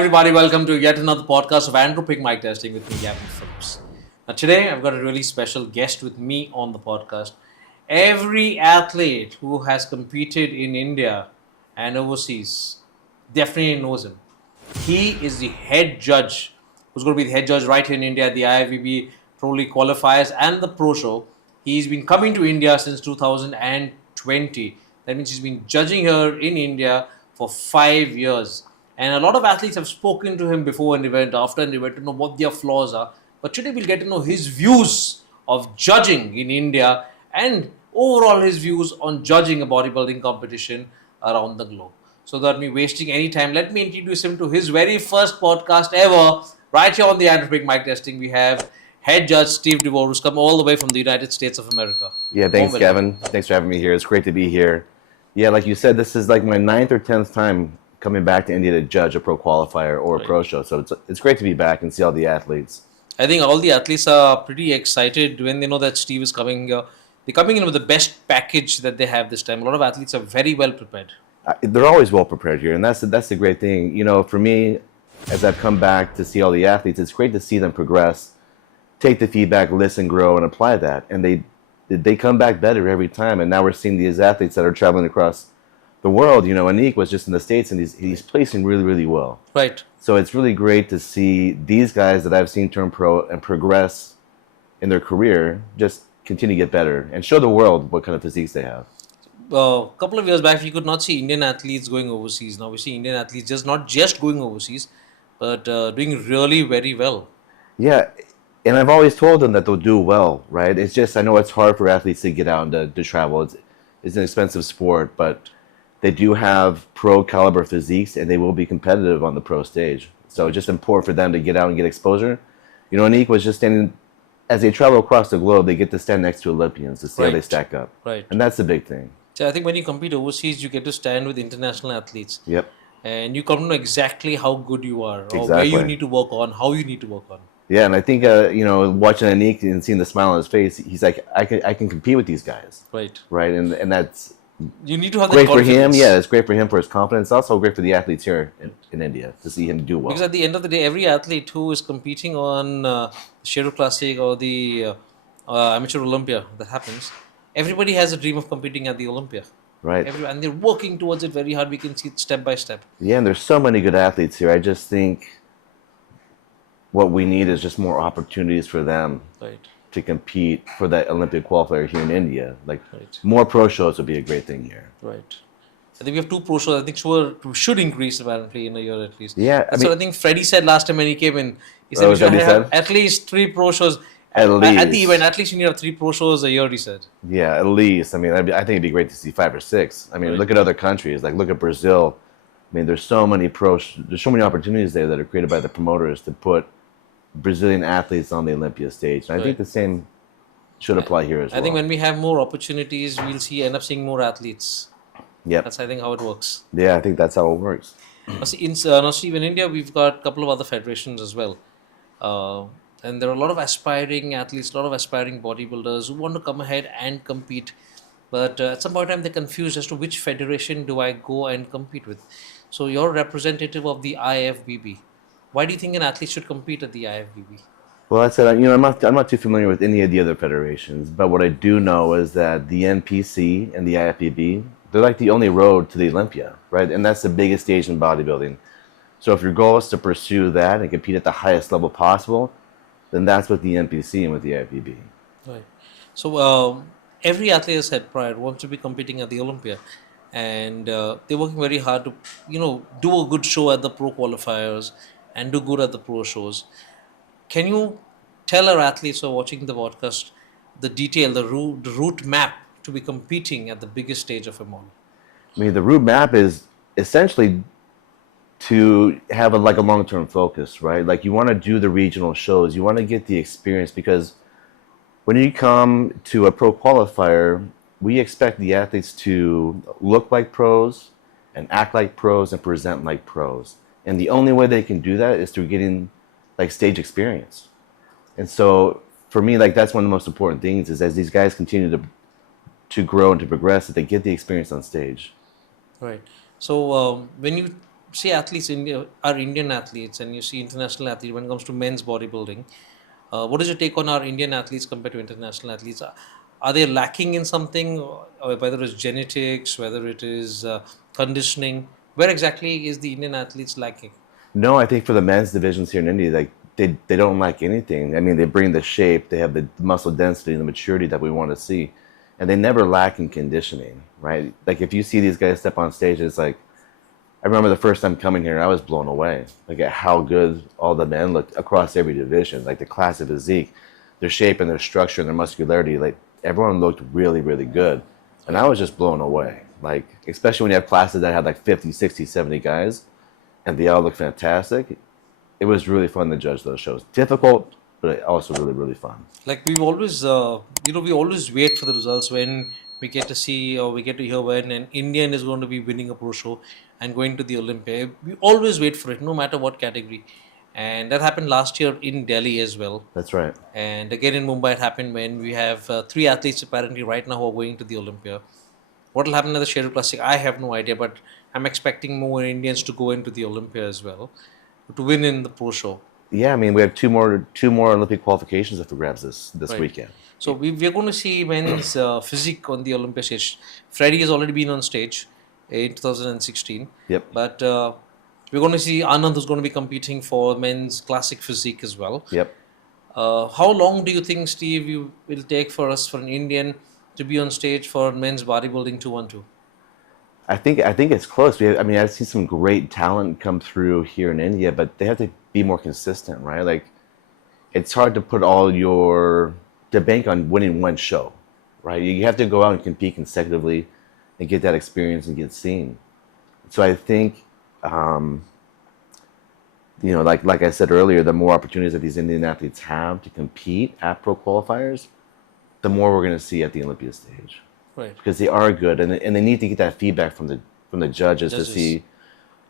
everybody, welcome to yet another podcast of Andropique mic testing with me, Gavin Phillips. Now today I've got a really special guest with me on the podcast. Every athlete who has competed in India and overseas definitely knows him. He is the head judge, who's going to be the head judge right here in India at the IFBB Pro League qualifiers and the Pro Show. He's been coming to India since 2020. That means he's been judging here in India for 5 years. And a lot of athletes have spoken to him before an event, after an event, to know what their flaws are. But today we'll get to know his views of judging in India and overall his views on judging a bodybuilding competition around the globe. So without me wasting any time, let me introduce him to his very first podcast ever. Right here on the Andropique mic testing, we have head judge Steve DeVore, who's come all the way from the United States of America. Yeah, thanks, Gavin. Thanks for having me here. It's great to be here. Yeah, like you said, this is like my 9th or 10th time coming back to India to judge a pro qualifier or a pro show. So it's great to be back and see all the athletes. I think all the athletes are pretty excited when they know that Steve is coming. They're coming in with the best package that they have this time. A lot of athletes are very well prepared. They're always well prepared here, and that's the great thing. You know, for me, as I've come back to see all the athletes, it's great to see them progress, take the feedback, listen, grow, and apply that. And they come back better every time. And now we're seeing these athletes that are traveling across the world. You know, Anik was just in the States, and he's placing really, really well. Right. So it's really great to see these guys that I've seen turn pro and progress in their career just continue to get better and show the world what kind of physiques they have. A couple of years back, you could not see Indian athletes going overseas. Now we see Indian athletes not just going overseas, but doing really very well. Yeah, and I've always told them that they'll do well, right? It's just, I know it's hard for athletes to get out and to travel. It's an expensive sport, but they do have pro caliber physiques and they will be competitive on the pro stage. So it's just important for them to get out and get exposure. You know, Anik was just standing, as they travel across the globe, they get to stand next to Olympians to see how they stack up. Right. And that's the big thing. So I think when you compete overseas, you get to stand with international athletes. Yep. And you come to know exactly how good you are, or Exactly. where you need to work on, how you need to work on. Yeah, and I think, you know, watching Anik and seeing the smile on his face, he's like, I can compete with these guys. Right. Right, and that's you need to have great that for him. confidence. Yeah, it's great for him for his confidence. It's also great for the athletes here in India to see him do well. Because at the end of the day, every athlete who is competing on the Shero Classic or the Amateur Olympia that happens, everybody has a dream of competing at the Olympia. Right. And they're working towards it very hard. We can see it step by step. Yeah, and there's so many good athletes here. I just think what we need is just more opportunities for them to compete for that Olympic qualifier here in India. Like more pro shows would be a great thing here. Right. I think we have 2 pro shows. I think should increase apparently in a year at least. Yeah, That's what I think Freddie said last time when he came in. He said we should have at least 3 pro shows. At least. At the event, at least you need to have 3 pro shows a year, he said. Yeah, at least. I mean, I think it'd be great to see 5 or 6. I mean, look at other countries. Like, look at Brazil. I mean, there's so many opportunities there that are created by the promoters to put Brazilian athletes on the Olympia stage. And I think the same should apply here as well. I think when we have more opportunities, we'll end up seeing more athletes. Yeah. That's, I think, how it works. Yeah, I think that's how it works. Now, Steve, in India, we've got a couple of other federations as well. And there are a lot of aspiring athletes, a lot of aspiring bodybuilders who want to come ahead and compete. But at some point in time, they're confused as to which federation do I go and compete with. So you're representative of the IFBB. Why do you think an athlete should compete at the IFBB? Well, I said, you know, I'm not too familiar with any of the other federations, but what I do know is that the NPC and the IFBB, they're like the only road to the Olympia, right? And that's the biggest stage in bodybuilding. So if your goal is to pursue that and compete at the highest level possible, then that's with the NPC and with the IFBB. Right. So every athlete has said prior wants to be competing at the Olympia, and they're working very hard to, you know, do a good show at the pro qualifiers and do good at the pro shows. Can you tell our athletes who are watching the podcast the detail, the route map to be competing at the biggest stage of them all? I mean, the route map is essentially to have a long-term focus, right? Like you want to do the regional shows, you want to get the experience, because when you come to a pro qualifier, we expect the athletes to look like pros and act like pros and present like pros. And the only way they can do that is through getting like stage experience. And so for me, like that's one of the most important things is as these guys continue to grow and to progress, that they get the experience on stage. Right. So when you see athletes, India, our Indian athletes, and you see international athletes when it comes to men's bodybuilding. What is your take on our Indian athletes compared to international athletes? Are they lacking in something, or whether it's genetics, whether it is conditioning? Where exactly is the Indian athletes lacking? No, I think for the men's divisions here in India, like they don't lack anything. I mean, they bring the shape, they have the muscle density and the maturity that we want to see, and they never lack in conditioning, right? Like if you see these guys step on stage, it's like I remember the first time coming here, I was blown away, like at how good all the men looked across every division, like the class of physique, their shape and their structure and their muscularity, like everyone looked really, really good, and I was just blown away. Like especially when you have classes that had like 50, 60, 70 guys and they all look fantastic. It was really fun to judge those shows. Difficult, but also really, really fun. Like we've always, we always wait for the results when we get to see or we get to hear when an Indian is going to be winning a pro show and going to the Olympia. We always wait for it, no matter what category. And that happened last year in Delhi as well. That's right. And again in Mumbai, it happened when we have three athletes apparently right now who are going to the Olympia. What will happen at the Schedule Classic? I have no idea, but I'm expecting more Indians to go into the Olympia as well to win in the pro show. Yeah, I mean, we have two more Olympic qualifications up for grabs this Right. weekend. So we're going to see men's physique on the Olympia stage. Freddie has already been on stage in 2016. Yep. But we're going to see Anand, who's going to be competing for men's classic physique as well. Yep. How long do you think, Steve, you will take for us, for an Indian, to be on stage for men's bodybuilding 212? I think it's close. I mean, I see some great talent come through here in India, but they have to be more consistent, right? Like, it's hard to put all your to bank on winning one show, right? You have to go out and compete consecutively and get that experience and get seen. So I think, like I said earlier, the more opportunities that these Indian athletes have to compete at pro qualifiers, the more we're going to see at the Olympia stage. Right. Because they are good, and they need to get that feedback from the judges to see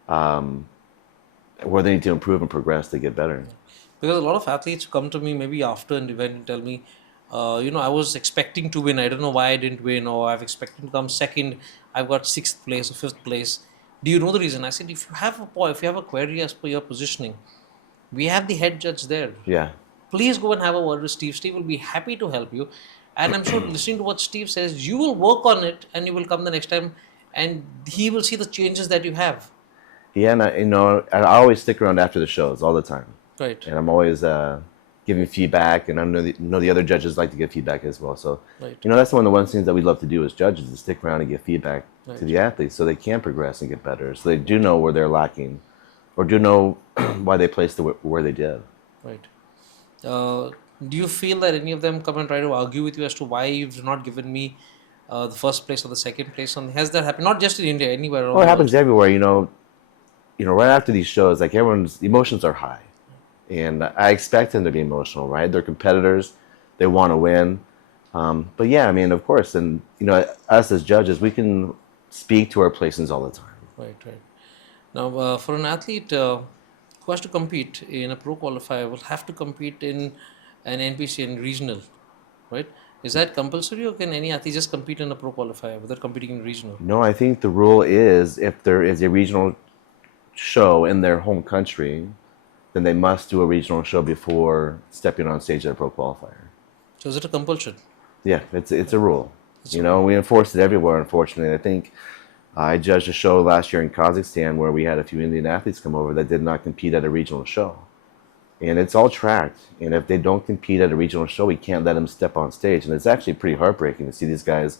where they need to improve and progress to get better. Because a lot of athletes come to me maybe after an event and tell me, I was expecting to win. I don't know why I didn't win, or I've expected to come second. I've got sixth place or fifth place. Do you know the reason? I said, if you have a query as per your positioning, we have the head judge there. Yeah. Please go and have a word with Steve. Steve will be happy to help you. And I'm sure listening to what Steve says, you will work on it and you will come the next time and he will see the changes that you have. Yeah, and I always stick around after the shows all the time, Right. and I'm always giving feedback, and I know the other judges like to give feedback as well. So, Right. that's one of the things that we love to do as judges is stick around and give feedback Right. to the athletes so they can progress and get better, so they do know where they're lacking, or do know why they placed where they did. Right. Do you feel that any of them come and try to argue with you as to why you've not given me the first place or the second place? Has that happened? Not just in India, anywhere around Oh, it the happens world. everywhere. Right after these shows, like everyone's emotions are high, and I expect them to be emotional, right? They're competitors, they want to win, but yeah, I mean, of course, and us as judges, we can speak to our placings all the time. Right, right. Now, for an athlete who has to compete in a pro qualifier, will have to compete in an NPC and regional, right? Is that compulsory, or can any athlete just compete in a pro qualifier without competing in regional? No, I think the rule is if there is a regional show in their home country, then they must do a regional show before stepping on stage at a pro qualifier. So is it a compulsion? Yeah, it's a rule. We enforce it everywhere, unfortunately. I think I judged a show last year in Kazakhstan where we had a few Indian athletes come over that did not compete at a regional show. And it's all tracked. And if they don't compete at a regional show, we can't let them step on stage. And it's actually pretty heartbreaking to see these guys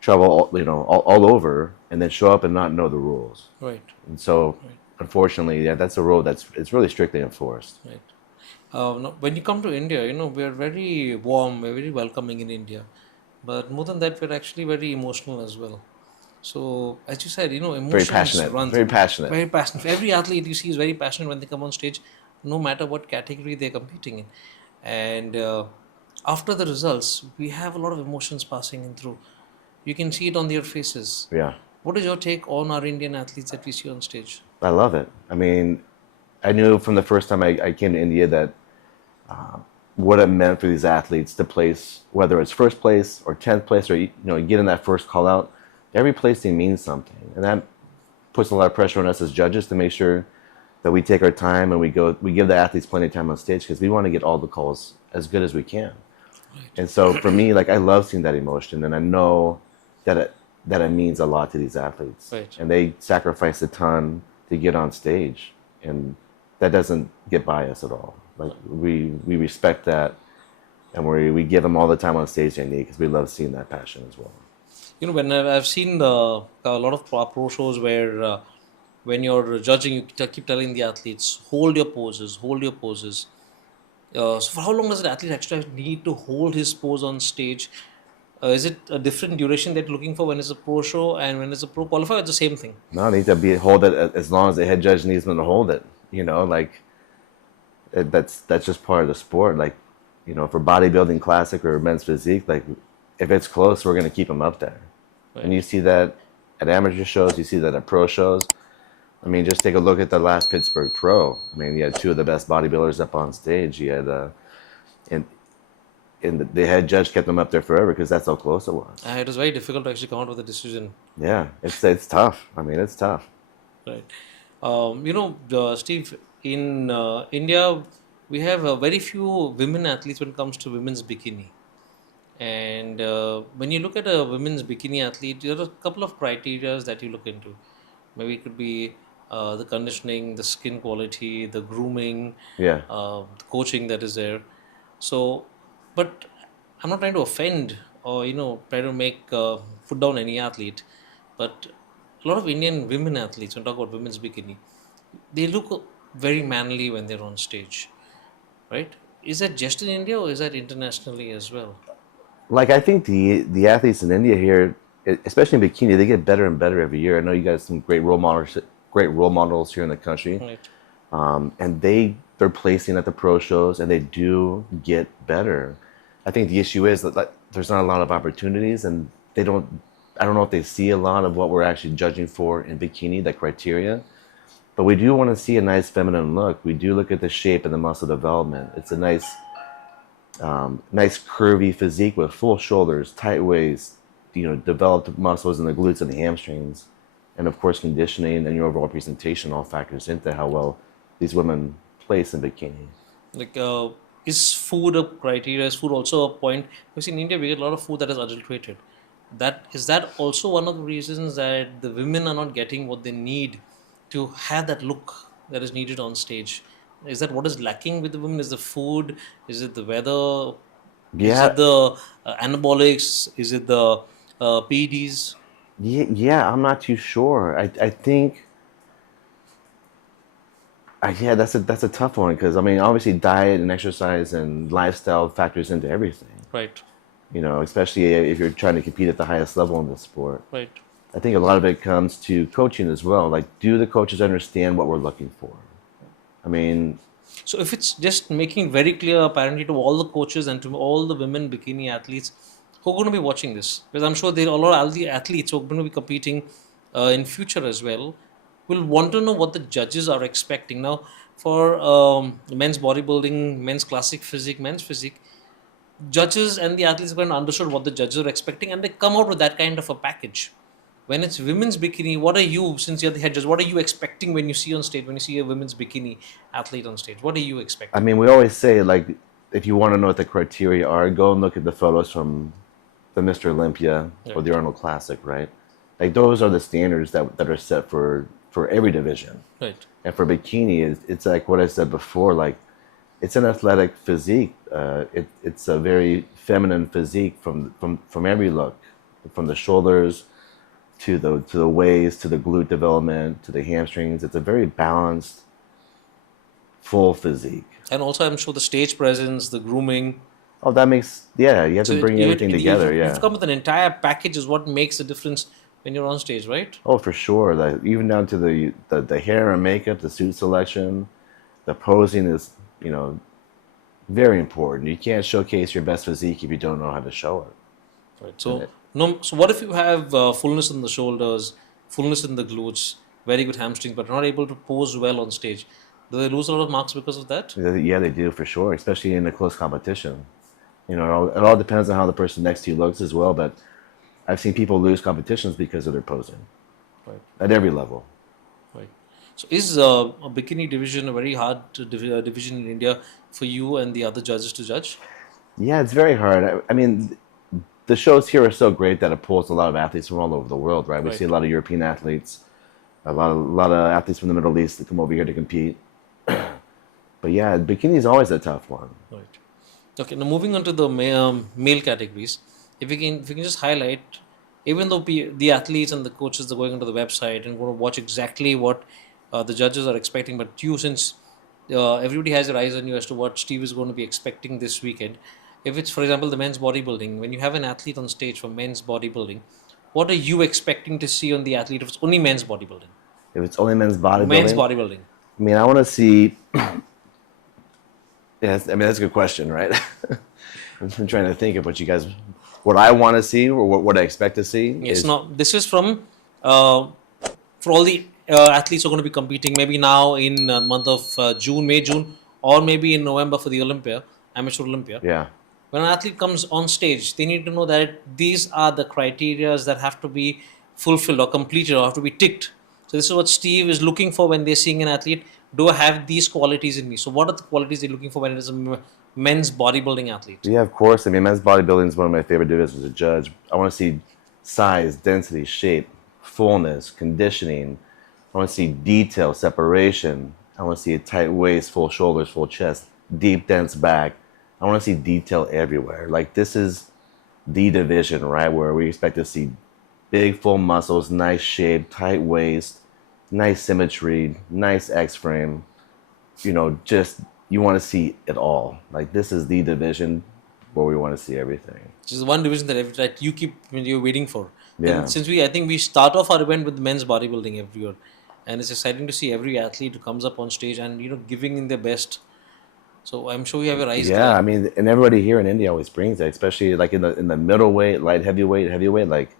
travel, all over and then show up and not know the rules. Right, And so, right, unfortunately, yeah, that's a rule it's really strictly enforced. right. Now, when you come to India, we are very warm, we're very welcoming in India. But more than that, we're actually very emotional as well. So, as you said, Very emotions passionate. run Very through. passionate. Very passionate. Every athlete you see is very passionate when they come on stage, no matter what category they're competing in. And after the results, we have a lot of emotions passing in through. You can see it on their faces. Yeah. What is your take on our Indian athletes that we see on stage? I love it. I mean, I knew from the first time I came to India that what it meant for these athletes to place, whether it's first place or 10th place or get in that first call out. Every placing means something, and puts a lot of pressure on us as judges to make sure that we take our time and we give the athletes plenty of time on stage because we want to get all the calls as good as we can. And so for me, like I love seeing that emotion, and I know that it means a lot to these athletes, Right. and they sacrifice a ton to get on stage, and that doesn't get by us at all. Like we respect that, and we give them all the time on stage they need because we love seeing that passion as well. You know, when I've seen a lot of pro shows where when you're judging, you keep telling the athletes, hold your poses, hold your poses. So for how long does an athlete actually need to hold his pose on stage? Is it a different duration that you're looking for when it's a pro show and when it's a pro qualifier? It's the same thing. No, they need to hold it as long as the head judge needs them to hold it. You know, like that's just part of the sport. Like, you know, for bodybuilding classic or men's physique, like if it's close, we're gonna keep them up there. Right. And you see that at amateur shows, you see that at pro shows. I mean, just take a look at the last Pittsburgh Pro. I mean, you had two of the best bodybuilders up on stage. You had, and the head judge kept them up there forever because that's how close it was. It was very difficult to actually come out with a decision. Yeah, it's tough. I mean, it's tough. Right. You know, Steve, in India, we have very few women athletes when it comes to women's bikini. And when you look at a women's bikini athlete, there are a couple of criteria that you look into. Maybe it could be the conditioning, the skin quality, the grooming, Yeah. the coaching that is there. So, but I'm not trying to offend or try to make put down any athlete, but a lot of Indian women athletes, when talk about women's bikini, they look very manly when they're on stage, right? Is that just in India or is that internationally as well? Like I think the athletes in India here, especially in bikini, they get better and better every year. I know you guys some great role models here in the country, Right. and they're placing at the pro shows, and they do get better. I think the issue is that like, there's not a lot of opportunities, and they don't. I don't know if they see a lot of what we're actually judging for in bikini, the criteria. But we do want to see a nice feminine look. We do look at the shape and the muscle development. It's a nice curvy physique with full shoulders, tight waist, developed muscles in the glutes and the hamstrings, and of course conditioning and your overall presentation all factors into how well these women place in bikini. Like, is food a criteria? Is food also a point? Because in India, we get a lot of food that is adulterated. That also one of the reasons that the women are not getting what they need to have that look that is needed on stage? Is that what is lacking with the women? Is the food? Is it the weather? Is Yeah, it the anabolics? Is it the PEDs? yeah, I'm not too sure. I think, yeah, that's a tough one because I mean, obviously, diet and exercise and lifestyle factors into everything. Right, Especially if you're trying to compete at the highest level in the sport. right. I think a lot of it comes to coaching as well. Like, do the coaches understand what we're looking for? I mean, So if it's just making very clear apparently to all the coaches and to all the women bikini athletes who are going to be watching this, because I'm sure there are a lot of the athletes who are going to be competing in future as well, will want to know what the judges are expecting. Now, for men's bodybuilding, men's classic physique, men's physique, judges and the athletes have kind of understood what the judges are expecting and they come out with that kind of a package. When it's women's bikini, what are you, since you're the head judge, what are you expecting when you see on stage, when you see a women's bikini athlete on stage? What are you I expecting? mean, we always say, like, if you want to know what the criteria are, go and look at the photos from the Mr. Olympia or the Arnold Classic, right? Like, those are the standards that are set for every division. Right. And for bikini, it's like what I said before, like, it's an athletic physique. It's a very feminine physique from every look, from the shoulders to the waist, to the glute development, to the hamstrings. It's a very balanced, full physique. And also, I'm sure the stage presence, the grooming. Oh, yeah, you have to bring everything together, You've yeah. come with an entire package is what makes a difference when you're on stage, right? Oh, for sure. Even down to the hair and makeup, the suit selection, the posing is, very important. You can't showcase your best physique if you don't know how to show it. Right. So, no. So, what if you have fullness in the shoulders, fullness in the glutes, very good hamstrings, but not able to pose well on stage? Do they lose a lot of marks because of that? Yeah, they do for sure, especially in a close competition. It all depends on how the person next to you looks as well. But I've seen people lose competitions because of their posing Right. at every level. So is a bikini division a very hard division in India for you and the other judges to judge? Yeah, it's very hard. I mean, the shows here are so great that it pulls a lot of athletes from all over the world, right? We see Right. a lot of European athletes, a lot of athletes from the Middle East that come over here to compete. But yeah, bikini is always a tough one. Right. Okay. Now moving on to the male categories, if we can just highlight, even though the athletes and the coaches are going onto the website and going to watch exactly what the judges are expecting, but you, since everybody has their eyes on you as to what Steve is going to be expecting this weekend. If it's, for example, the men's bodybuilding, when you have an athlete on stage for men's bodybuilding, what are you expecting to see on the athlete if it's only men's bodybuilding? If it's only men's Men's bodybuilding, bodybuilding. I mean, I want to see. Yes, I mean that's a good question, right? I'm trying to think of what I want to see or what I expect to see. Yes, no, this is from for all the athletes who are going to be competing maybe now in month of June, May, June, or maybe in November for the Olympia, amateur Olympia. Yeah, When an athlete comes on stage, they need to know that these are the criterias that have to be fulfilled or completed or have to be ticked. So this is what Steve is looking for when they're seeing an athlete. Do I have these qualities in me? So what are the qualities they're looking for when it is a men's bodybuilding athlete? yeah, of course. I mean, men's bodybuilding is one of my favorite divisions to judge. I want to see size, density, shape, fullness, conditioning. I want to see detail, separation. I want to see a tight waist, full shoulders, full chest, deep, dense back. I want to see detail everywhere. Like this is the division, right, where we expect to see big, full muscles, nice shape, tight waist, nice symmetry, nice X frame. Just you want to see it all. Like this is the division where we want to see everything. Which is one division that you keep when you're waiting for. Yeah. And since I think we start off our event with men's bodybuilding every year, and it's exciting to see every athlete who comes up on stage and giving in their best. So I'm sure you have your eyes Yeah, there. I mean, and everybody here in India always brings that, especially like in the middleweight, light heavyweight. Like,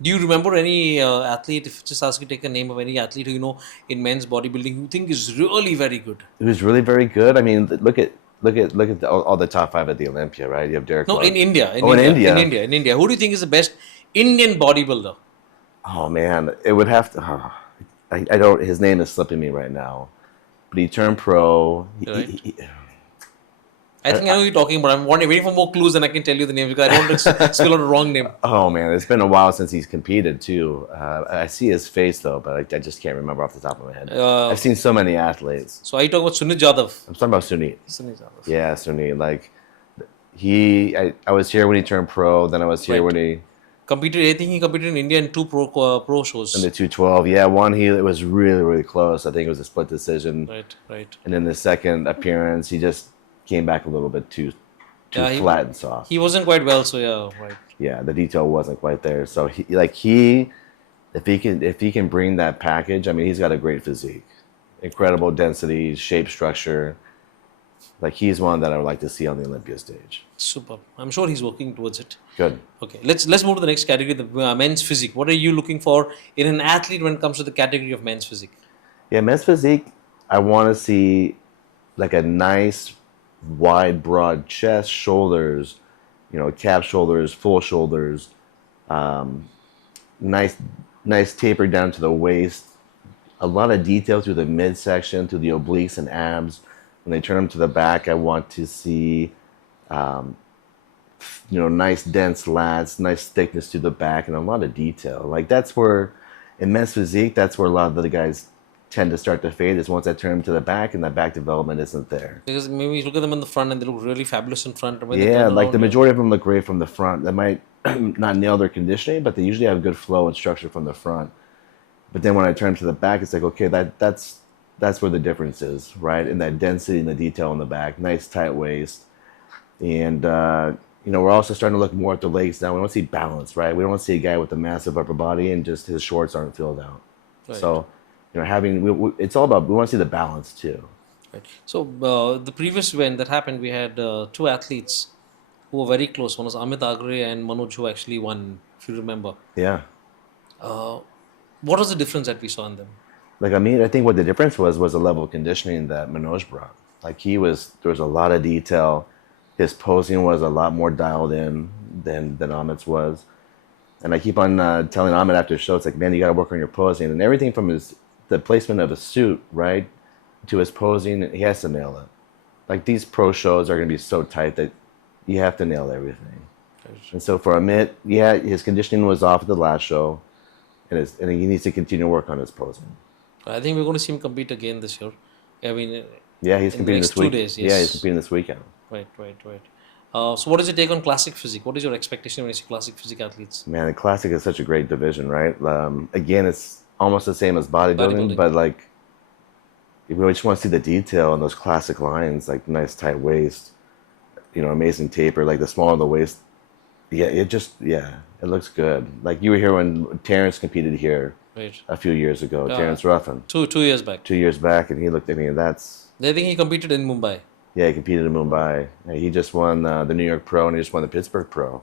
Do you remember any athlete? If just ask you take a name of any athlete who in men's bodybuilding who you think is really very good. it was really very good. I mean, look at all the top five at the Olympia, right? You have Derek. No, in India, Oh, in India. in India. Who do you think is the best Indian bodybuilder? Oh man, it would have to. I don't. His name is slipping me right now, but he turned pro. Right. I think I know who you're talking about. I'm waiting for more clues and I can tell you the name because I don't want to spell out a wrong name. Oh man, it's been a while since he's competed too. I see his face though, but I just can't remember off the top of my head. I've seen so many athletes. So I talk about Sunit Jadhav. I'm talking about Sunit. Sunit Jadhav. Yeah, Sunit. Like I was here when he turned pro. Then I was here Right. when he I think he competed in India in two pro shows. in the 212. Yeah, one it was really close. I think it was a split decision. Right, right. And then the second appearance, he just came back a little bit too Yeah, flat and soft. He wasn't quite well, so yeah, right. Yeah, the detail wasn't quite there. So if he can bring that package, I mean, he's got a great physique, incredible density, shape, structure. Like he's one that I would like to see on the Olympia stage. Super. I'm sure he's working towards it. Good. Okay, let's move to the next category, the men's physique. What are you looking for in an athlete when it comes to the category of men's physique? Yeah, men's physique, I want to see like a nice, wide, broad chest, shoulders, calf shoulders, full shoulders, nice taper down to the waist, a lot of detail through the midsection, through the obliques and abs. When they turn them to the back, I want to see, nice dense lats, nice thickness to the back, and a lot of detail. Like that's where, in men's physique, that's where a lot of the guys tend to start to fade, is once I turn them to the back and that back development isn't there. Because maybe you look at them in the front and they look really fabulous in front. And when they Yeah, turn like around, the majority of them look great from the front. They might not nail their conditioning, but they usually have good flow and structure from the front. But then when I turn to the back, it's like, okay, that's where the difference is, right? In that density and the detail in the back, nice tight waist. And, we're also starting to look more at the legs now. We want to see balance, right? We don't want to see a guy with a massive upper body and just his shorts aren't filled out. Right. So, it's all about, we want to see the balance too. Right. So the previous event that happened, we had two athletes who were very close. One was Amit Agre and Manoj, who actually won, if you remember. Yeah. What was the difference that we saw in them? Like, I think what the difference was the level of conditioning that Manoj brought. Like there was a lot of detail. His posing was a lot more dialed in than Amit's was. And I keep on telling Amit after the show, it's like, man, you got to work on your posing. And everything from the the placement of a suit, right, to his posing, he has to nail it. Like these pro shows are going to be so tight that you have to nail everything. And so for Amit, yeah, his conditioning was off at the last show, and he needs to continue to work on his posing. I think we're going to see him compete again this year. I mean, Yeah, he's in the competing next this 2 week. days. Yeah, he's Yes. competing this weekend. Right. So what is your take on classic physique? What is your expectation when you see classic physique athletes? Man, the classic is such a great division, right? Again, it's almost the same as bodybuilding, but like, if we just want to see the detail in those classic lines, like nice tight waist, amazing taper, like the smaller the waist, it looks good. Like you were here when Terrence competed here Right. a few years ago, Yeah. Terrence Ruffin, 2 years back. 2 years back, and he looked at me, and I think he competed in Mumbai. yeah, he competed in Mumbai. He just won the New York Pro, and he just won the Pittsburgh Pro.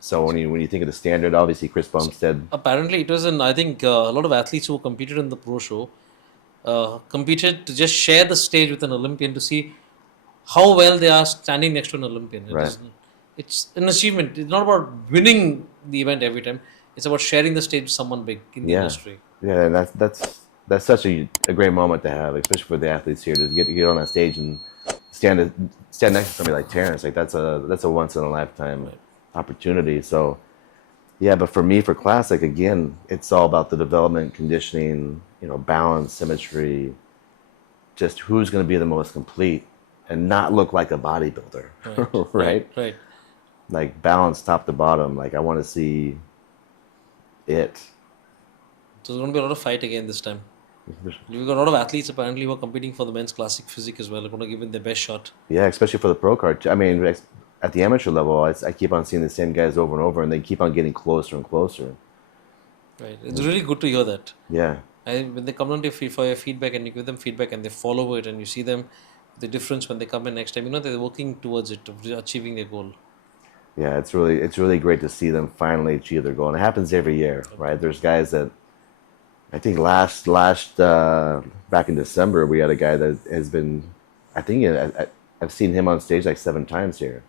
So when you think of the standard, obviously Chris Bumstead. Apparently, it was I think a lot of athletes who competed in the pro show competed to just share the stage with an Olympian to see how well they are standing next to an Olympian. Right. It's an achievement. It's not about winning the event every time. It's about sharing the stage with someone big in the industry. Yeah, and that's such a great moment to have, especially for the athletes here, to get on that stage and stand next to somebody like Terrence. Like that's a once in a lifetime opportunity. So yeah, but for me, for classic, again, it's all about the development, conditioning, balance, symmetry, just who's going to be the most complete and not look like a bodybuilder, right? Like balance top to bottom. Like I want to see it. So there's going to be a lot of fight again this time. We've got a lot of athletes apparently who are competing for the men's classic physique as well. They're going to give it their best shot. Yeah, especially for the pro card. I mean, at the amateur level, I keep on seeing the same guys over and over, and they keep on getting closer and closer. Right. It's really good to hear that. Yeah. When they come down to you for your feedback and you give them feedback and they follow it and you see them, the difference when they come in next time, they're working towards it, achieving their goal. Yeah, it's really great to see them finally achieve their goal. And it happens every year, right? There's guys that, I think last back in December, we had a guy that has been, I think I've seen him on stage like 7 times here.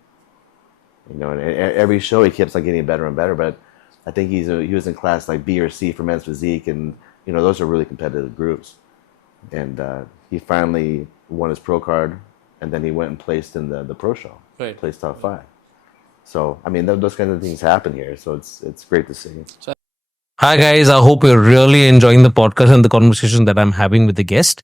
And every show he keeps on getting better and better. But I think he was in class like B or C for men's physique, and those are really competitive groups. And he finally won his pro card, and then he went and placed in the pro show. Right. Placed top 5. So I mean, those kinds of things happen here. So it's great to see. Hi guys, I hope you're really enjoying the podcast and the conversation that I'm having with the guest.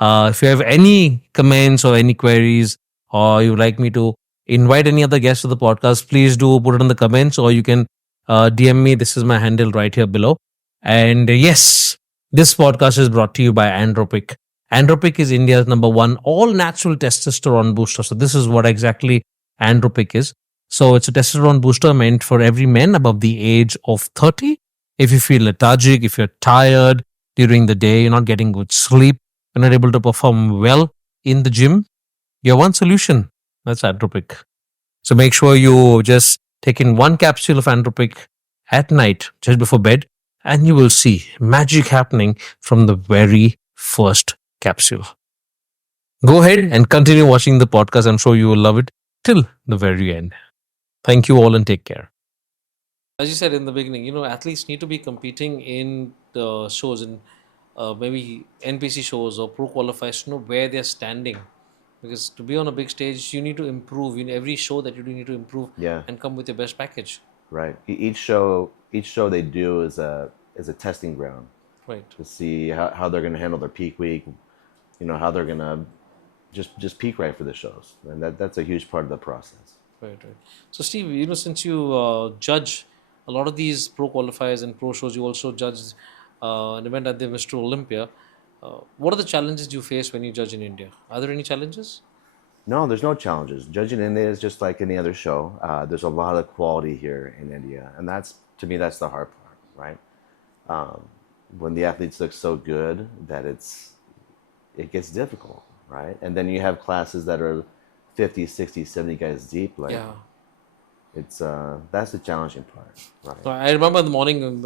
If you have any comments or any queries, or you'd like me to invite any other guests to the podcast, please do put it in the comments, or you can DM me. This is my handle right here below. And yes, this podcast is brought to you by Andropique. Andropique is India's #1 all-natural testosterone booster. So this is what exactly Andropique is. So it's a testosterone booster meant for every man above the age of 30. If you feel lethargic, if you're tired during the day, you're not getting good sleep, you're not able to perform well in the gym, you have one solution. That's Andropique. So make sure you just take in 1 capsule of Andropique at night, just before bed, and you will see magic happening from the very first capsule. Go ahead and continue watching the podcast. I'm sure you will love it till the very end. Thank you all and take care. As you said in the beginning, athletes need to be competing in the shows, in maybe NPC shows or pro qualifiers to know where they're standing. Because to be on a big stage, you need to improve. Every show that you do, you need to improve and come with your best package. Right. Each show they do is a testing ground. Right. To see how they're going to handle their peak week, how they're going to just peak right for the shows, and that's a huge part of the process. Right. So Steve, since you judge a lot of these pro qualifiers and pro shows, you also judge an event at the Mr. Olympia. What are the challenges you face when you judge in India? Are there any challenges? No, there's no challenges. Judging in India is just like any other show. There's a lot of quality here in India, and to me that's the hard part, right? When the athletes look so good that it gets difficult, right? And then you have classes that are 50, 60, 70 guys deep. Like, yeah. That's the challenging part, right? I remember in the morning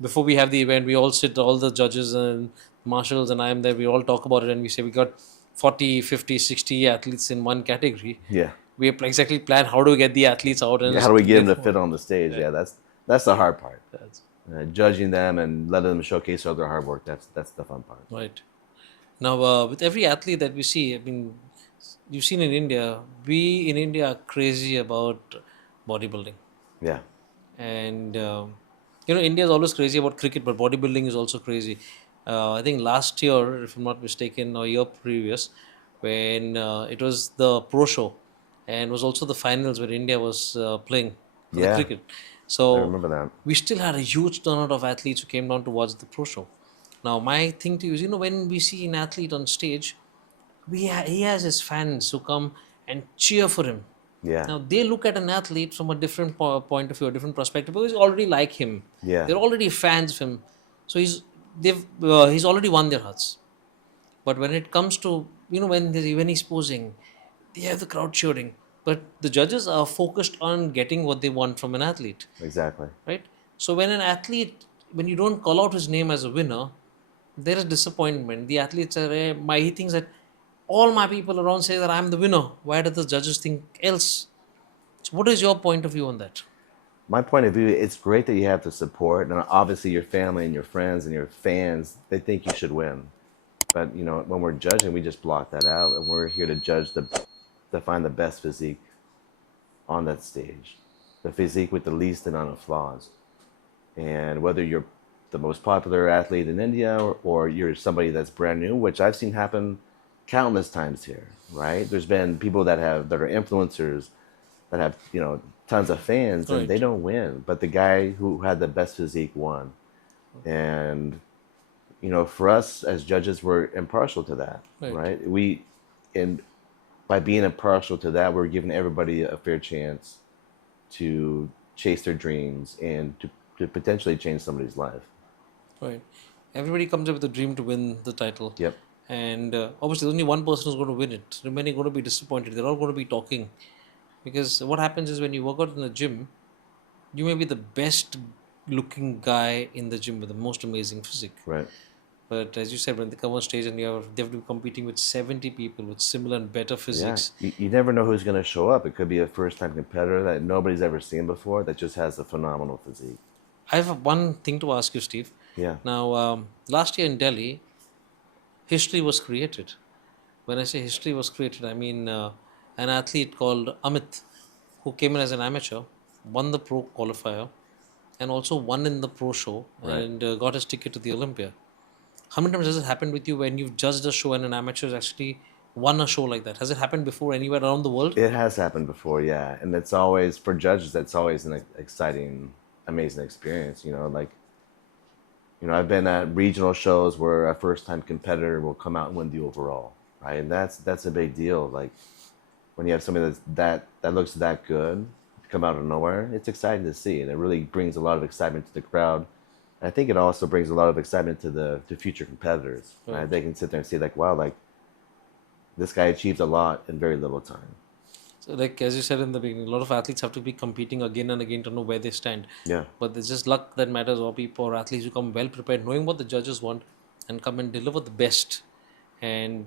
before we have the event, we all sit, all the judges and marshals and I am there, we all talk about it and we say we got 40, 50, 60 athletes in one category. Yeah. We have exactly planned how do we get the athletes out and how do we get them to fit on the stage? Yeah, that's the hard part. judging them and letting them showcase all their hard work. That's the fun part. Right. Now, with every athlete that we see, I mean, you've seen in India, we in India are crazy about bodybuilding. Yeah, And, India is always crazy about cricket, but bodybuilding is also crazy. I think last year, if I'm not mistaken, or year previous, when it was the pro show and was also the finals where India was playing for the yeah, cricket. I So remember that. we still had a huge turnout of athletes who came down to watch the pro show. Now, my thing to you is, when we see an athlete on stage, he has his fans who come and cheer for him. Yeah, Now they look at an athlete from a different point of view, a different perspective, because they already like him. yeah, They're already fans of him, so he's already won their hearts. But when it comes to when he's posing, they have the crowd cheering. But the judges are focused on getting what they want from an athlete, exactly. right? So when you don't call out his name as a winner, there is disappointment. The athletes are he thinks that all my people around say that I'm the winner. Why do the judges think else? So what is your point of view on that? My point of view, it's great that you have the support, and obviously your family and your friends and your fans, they think you should win. But when we're judging, we just block that out, and we're here to judge to find the best physique on that stage, the physique with the least amount of flaws. And whether you're the most popular athlete in India or you're somebody that's brand new, which I've seen happen countless times here, right? There's been people that are influencers that have tons of fans and they Right, don't win, but the guy who had the best physique won. And for us as judges, we're impartial to that, right, right? And by being impartial to that, we're giving everybody a fair chance to chase their dreams and to potentially change somebody's life. right. Everybody comes up with a dream to win the title, Yep. and obviously, only one person is going to win it. Remaining going to be disappointed. They're all going to be talking because what happens is when you work out in the gym, you may be the best looking guy in the gym with the most amazing physique. Right. But as you said, when they come on stage and they have to be competing with 70 people with similar and better Yeah. physiques. You never know who's going to show up. It could be a first time competitor that nobody's ever seen before that just has a phenomenal physique. I have one thing to ask you, Steve. Yeah. Now, last year in Delhi, history was created. When I say history was created, I mean an athlete called Amit, who came in as an amateur, won the pro qualifier, and also won in the pro show Right. and got his ticket to the Olympia. How many times has it happened with you when you've judged a show and an amateur has actually won a show like that? Has it happened before anywhere around the world? It has happened before, yeah. And it's always, for judges, that's always an exciting, amazing experience. I've been at regional shows where a first time competitor will come out and win the overall, right? And that's a big deal. Like when you have somebody that looks that good come out of nowhere, it's exciting to see. And it really brings a lot of excitement to the crowd. I think it also brings a lot of excitement to future competitors. Right? Right. They can sit there and see like, wow, like this guy achieved a lot in very little time. So, like as you said in the beginning, a lot of athletes have to be competing again and again to know where they stand. Yeah, But it's just luck that matters, or people or athletes who come well prepared, knowing what the judges want, and come and deliver the best. And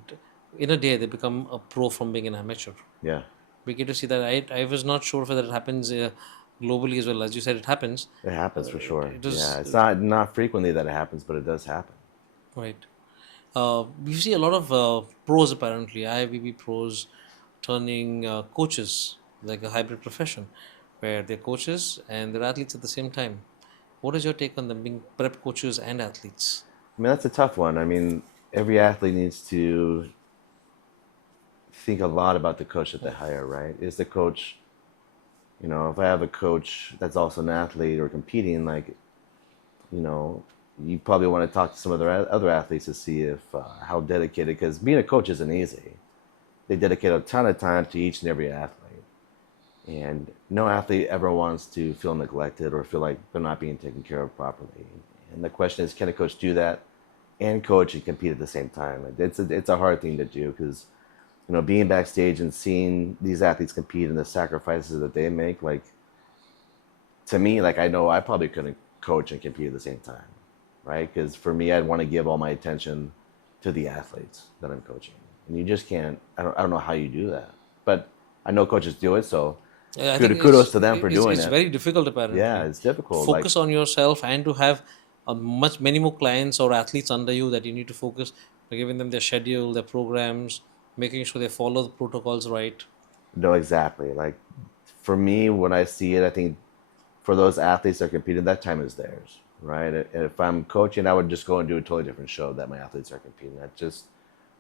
in a day, they become a pro from being an amateur. yeah, We get to see that. I was not sure if that happens globally as well. As you said, it happens. it happens for sure. It was Yeah, it's not frequently that it happens, but it does happen. right. We see a lot of pros apparently, IFBB pros turning coaches, like a hybrid profession, where they're coaches and they're athletes at the same time. What is your take on them being prep coaches and athletes? I mean, that's a tough one. I mean, every athlete needs to think a lot about the coach that they hire, right? Is the coach, if I have a coach that's also an athlete or competing, like, you probably want to talk to some other athletes to see if how dedicated, because being a coach isn't easy. They dedicate a ton of time to each and every athlete. And no athlete ever wants to feel neglected or feel like they're not being taken care of properly. And the question is, can a coach do that and coach and compete at the same time? It's a hard thing to do because, being backstage and seeing these athletes compete and the sacrifices that they make, like, to me, like, I know I probably couldn't coach and compete at the same time, right? Because for me, I'd want to give all my attention to the athletes that I'm coaching. And you just can't, I don't know how you do that. But I know coaches do it, so I think Kudos to them for doing it's it. very difficult apparently. Yeah, it's difficult. Like, Focus on yourself and to have many more clients or athletes under you that you need to focus by giving them their schedule, their programs, making sure they follow the protocols right. no, exactly. Like, for me, when I see it, I think for those athletes that are competing, that time is theirs, right? And if I'm coaching, I would just go and do a totally different show that my athletes are competing at, just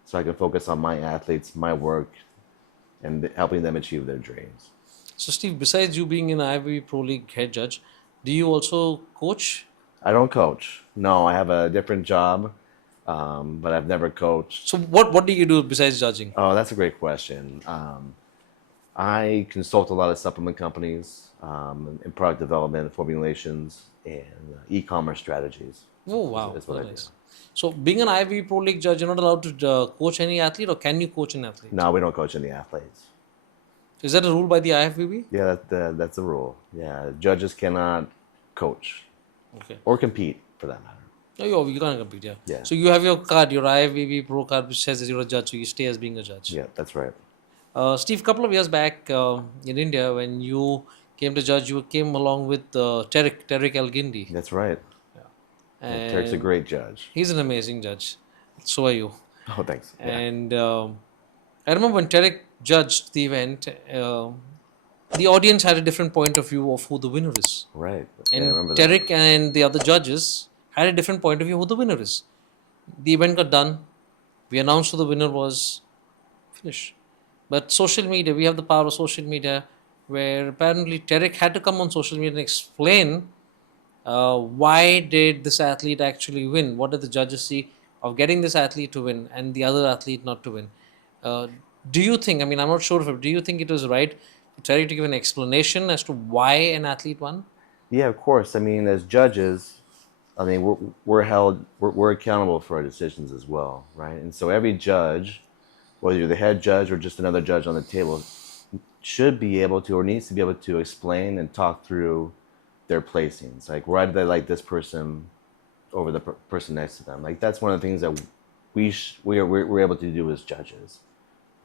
so I can focus on my athletes, my work, and helping them achieve their dreams. So, Steve, besides you being an IFBB Pro League head judge, do you also coach? I don't coach. No, I have a different job, but I've never coached. So, what do you do besides judging? Oh, that's a great question. I consult a lot of supplement companies in product development, formulations, and e-commerce strategies. Oh, wow, That's what very I do. nice. So, being an IFBB Pro League judge, you're not allowed to coach any athlete, or can you coach an athlete? No, we don't coach any athletes. Is that a rule by the IFBB? Yeah, that's a rule. Yeah, judges cannot coach Okay. or compete for that matter. No, you can't compete, yeah. Yeah. So you have your card, your IFBB Pro card, which says that you're a judge, so you stay as being a judge. Yeah, that's right. Steve, a couple of years back in India, when you came to judge, you came along with Tariq El Gindi. That's right. And Turk's a great judge. he's an amazing judge. So are you. Oh, thanks. Yeah. And I remember when Tariq judged the event, the audience had a different point of view of who the winner is. Right. And Yeah, I remember that. Tariq and the other judges had a different point of view who the winner is. The event got done. We announced who the winner was. Finish. But social media, we have the power of social media, where apparently Tariq had to come on social media and explain why did this athlete actually win? What did the judges see of getting this athlete to win and the other athlete not to win? Do you think, I mean, I'm not sure do you think it was right for Tariq to give an explanation as to why an athlete won? Yeah, of course. I mean, as judges, I mean, we're accountable for our decisions as well, right? And so every judge, whether you're the head judge or just another judge on the table, should be able to or needs to be able to explain and talk through their placings. Like, why did they like this person over the person next to them? Like, that's one of the things that we're able to do as judges,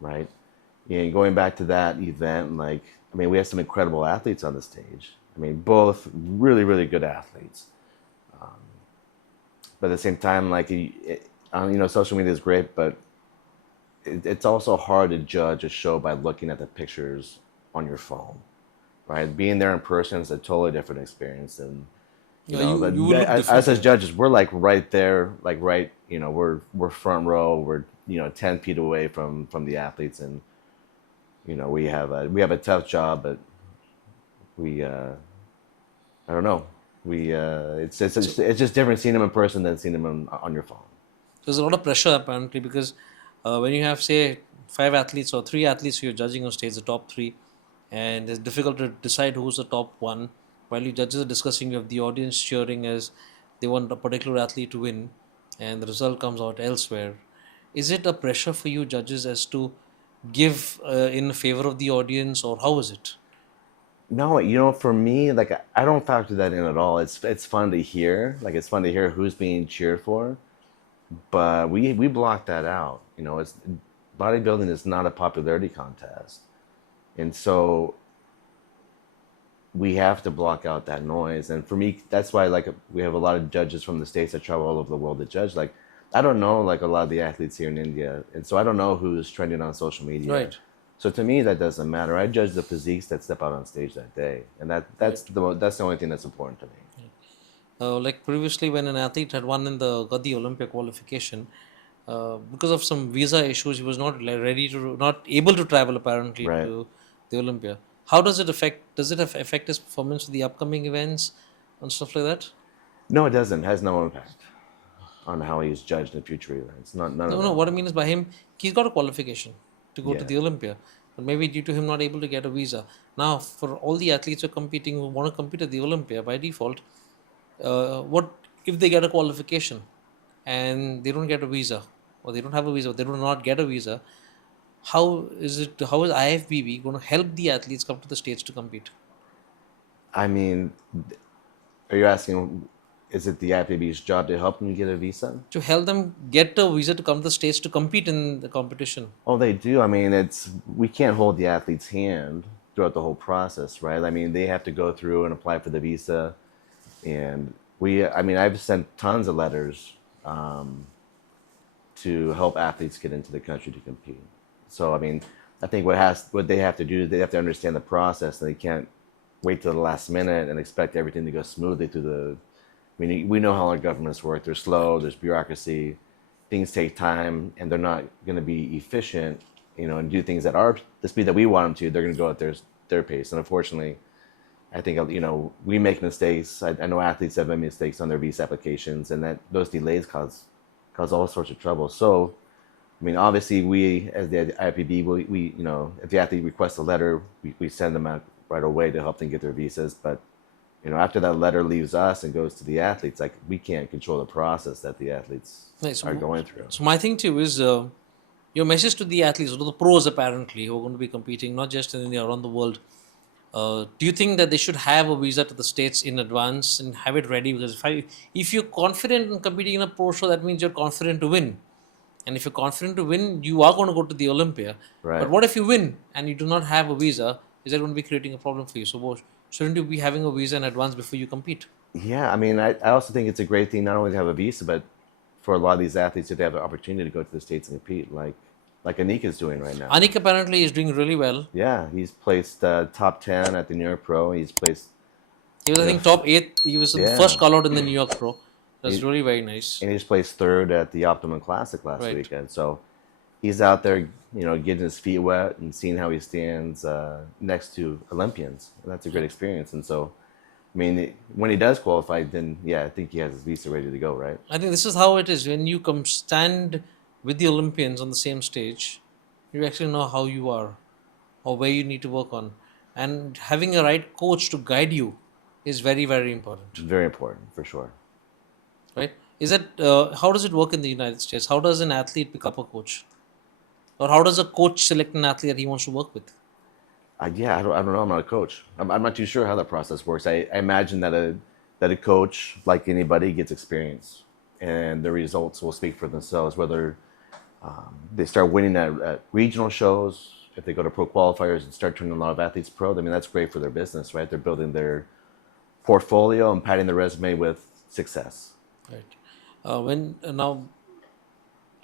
right? And going back to that event, like, I mean, we have some incredible athletes on the stage. I mean, both really, really good athletes. But at the same time, like, social media is great, but it's also hard to judge a show by looking at the pictures on your phone, right? Being there in person is a totally different experience. And you look us as judges, we're like right there, like right, we're front row, we're 10 feet away from the athletes, and we have a tough job, but I don't know. It's just different seeing them in person than seeing them on your phone. There's a lot of pressure apparently because when you have, say, 5 athletes or 3 athletes who you're judging on stage, the top 3, and it's difficult to decide who's the top 1. While you judges are discussing, you have the audience cheering as they want a particular athlete to win, and the result comes out elsewhere. Is it a pressure for you judges as to give in favor of the audience, or how is it? No, for me, like, I don't factor that in at all. It's fun to hear. Like, it's fun to hear who's being cheered for, but we block that out. It's bodybuilding is not a popularity contest, and so we have to block out that noise. And for me, that's why, like, we have a lot of judges from the States that travel all over the world to judge. Like, I don't know, like, a lot of the athletes here in India, and so I don't know who's trending on social media. Right. So to me, that doesn't matter. I judge the physiques that step out on stage that day, and that's the only thing that's important to me. Like previously, when an athlete had won got the Olympia qualification, because of some visa issues, he was not not able to travel apparently Right. to the Olympia. How does it affect? Does it affect his performance for the upcoming events and stuff like that? No, it doesn't. It has no impact on how he's judged in future events. None of No, that. what I mean is by him, he's got a qualification to go to Yeah. the Olympia, but maybe due to him not able to get a visa. Now, for all the athletes who are competing who want to compete at the Olympia by default, what if they get a qualification and they don't get a visa, or they don't have a visa, or they do not get a visa? How is IFBB going to help the athletes come to the States to compete? I mean, are you asking, is it the IFBB's job to help them get a visa? To help them get a visa to come to the States to compete in the competition. Oh, they do. I mean, we can't hold the athlete's hand throughout the whole process, right? I mean, they have to go through and apply for the visa, and I've sent tons of letters to help athletes get into the country to compete. So, I mean, I think what they have to do is they have to understand the process, and they can't wait till the last minute and expect everything to go smoothly through the. I mean, we know how our governments work. They're slow. There's bureaucracy. Things take time, and they're not going to be efficient, and do things at the speed that we want them to. They're going to go at their pace, and unfortunately, I think we make mistakes. I know athletes have made mistakes on their visa applications, and that those delays cause all sorts of trouble. So, I mean, obviously, we as the IFBB, we if the athlete requests a letter, we send them out right away to help them get their visas. But after that letter leaves us and goes to the athletes, like, we can't control the process that the athletes are going through. So my thing too is your message to the athletes, or to the pros apparently, who are going to be competing not just in India, around the world. Do you think that they should have a visa to the States in advance and have it ready? Because if you're confident in competing in a pro show, that means you're confident to win. And if you're confident to win, you are going to go to the Olympia. Right. But what if you win and you do not have a visa? Is that going to be creating a problem for you? So shouldn't you be having a visa in advance before you compete? Yeah, I mean, I also think it's a great thing not only to have a visa, but for a lot of these athletes, if they have the opportunity to go to the States and compete, like Anik is doing right now. Anik apparently is doing really well. Yeah, he's placed top 10 at the New York Pro. He's placed. He was, I think, top 8. He was the first call out in the New York Pro. That's really very nice. And he's placed 3rd at the Optimum Classic last weekend. So he's out there, getting his feet wet and seeing how he stands next to Olympians. And that's a great experience. And so, I mean, when he does qualify, then, I think he has his visa ready to go, right? I think this is how it is. When you stand with the Olympians on the same stage, you actually know how you are or where you need to work on. And having a right coach to guide you is very, very important. Very important, for sure. Right? Is that how does it work in the United States? How does an athlete pick up a coach? Or how does a coach select an athlete that he wants to work with? I don't know. I'm not a coach. I'm not too sure how that process works. I imagine that a coach, like anybody, gets experience, and the results will speak for themselves. Whether they start winning at regional shows, if they go to pro qualifiers and start turning a lot of athletes pro, I mean, that's great for their business, right? They're building their portfolio and padding their resume with success. Right. Now,